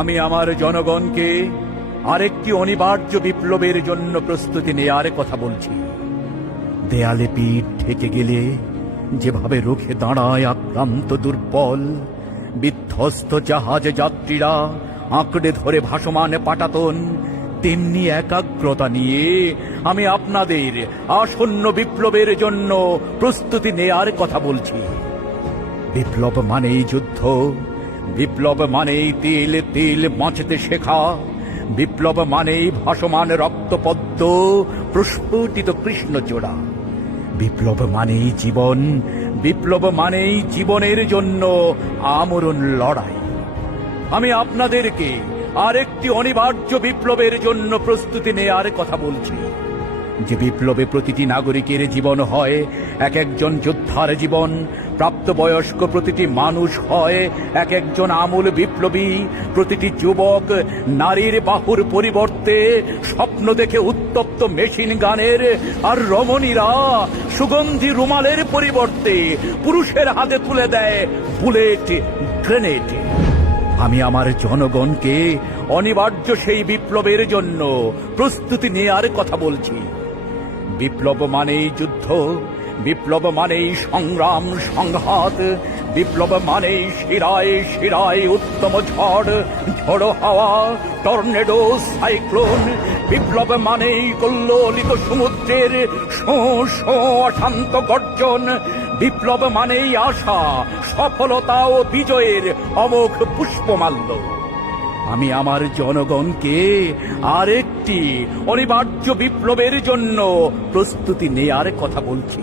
আমি আমার জনগণকে আরেকটি অনিবার্য বিপ্লবের জন্য প্রস্তুতি নেয়ার কথা বলছি। দেয়ালে পিঠ ঠেকে গেলে যেভাবে রুখে দাঁড়ায় আক্রান্ত দুর্বল, বিধ্বস্ত জাহাজ যাত্রীরা আঁকড়ে ধরে ভাসমান পাটাতন, তেমনি একাগ্রতা নিয়ে আমি আপনাদের আসন্ন বিপ্লবের জন্য প্রস্তুতি নেয়ার কথা বলছি। বিপ্লব মানেই যুদ্ধ, বিপ্লব মানেই তিল তিল বাঁচতে শেখা, বিপ্লব মানেই ভাসমান রক্তপদ্ম প্রস্ফুটিত কৃষ্ণচূড়া। বিপ্লব মানেই জীবন, বিপ্লব মানেই জীবনের জন্য আমরণ লড়াই। আমি আপনাদেরকে আরেকটি অনিবার্য বিপ্লবের জন্য প্রস্তুতি নেয়ার কথা বলছি, যে বিপ্লবে প্রতিটি নাগরিকের জীবন হয় এক একজন যোদ্ধার জীবন, প্রাপ্তবয়স্ক প্রতিটি মানুষ হয় এক একজন আমূল বিপ্লবী, প্রতিটি যুবক নারীর বাহুর পরিবর্তে স্বপ্ন দেখে উত্তপ্ত মেশিন গানের, আর রমণীরা সুগন্ধি রুমালের পরিবর্তে পুরুষের হাতে তুলে দেয় বুলেট গ্রেনেড। আমি আমার জনগণকে অনিবার্য সেই বিপ্লবের জন্য প্রস্তুতি নেয়ার কথা বলছি। বিপ্লব মানেই যুদ্ধ, বিপ্লব মানেই সংগ্রাম সংঘাত, বিপ্লব মানেই শিরায় শিরায় উত্তম ঝড়, ঝড়ো হাওয়া, টর্নেডো, সাইক্লোন। বিপ্লব মানেই কল্লোলিত সমুদ্রের শোঁ শোঁ অশান্ত গর্জন। বিপ্লব মানেই আশা, সফলতা ও বিজয়ের অমোঘ পুষ্পমাল্য। আমি আমার জনগণকে আরেকটি অনিবার্য বিপ্লবের জন্য প্রস্তুতি নেয়ার কথা বলছি।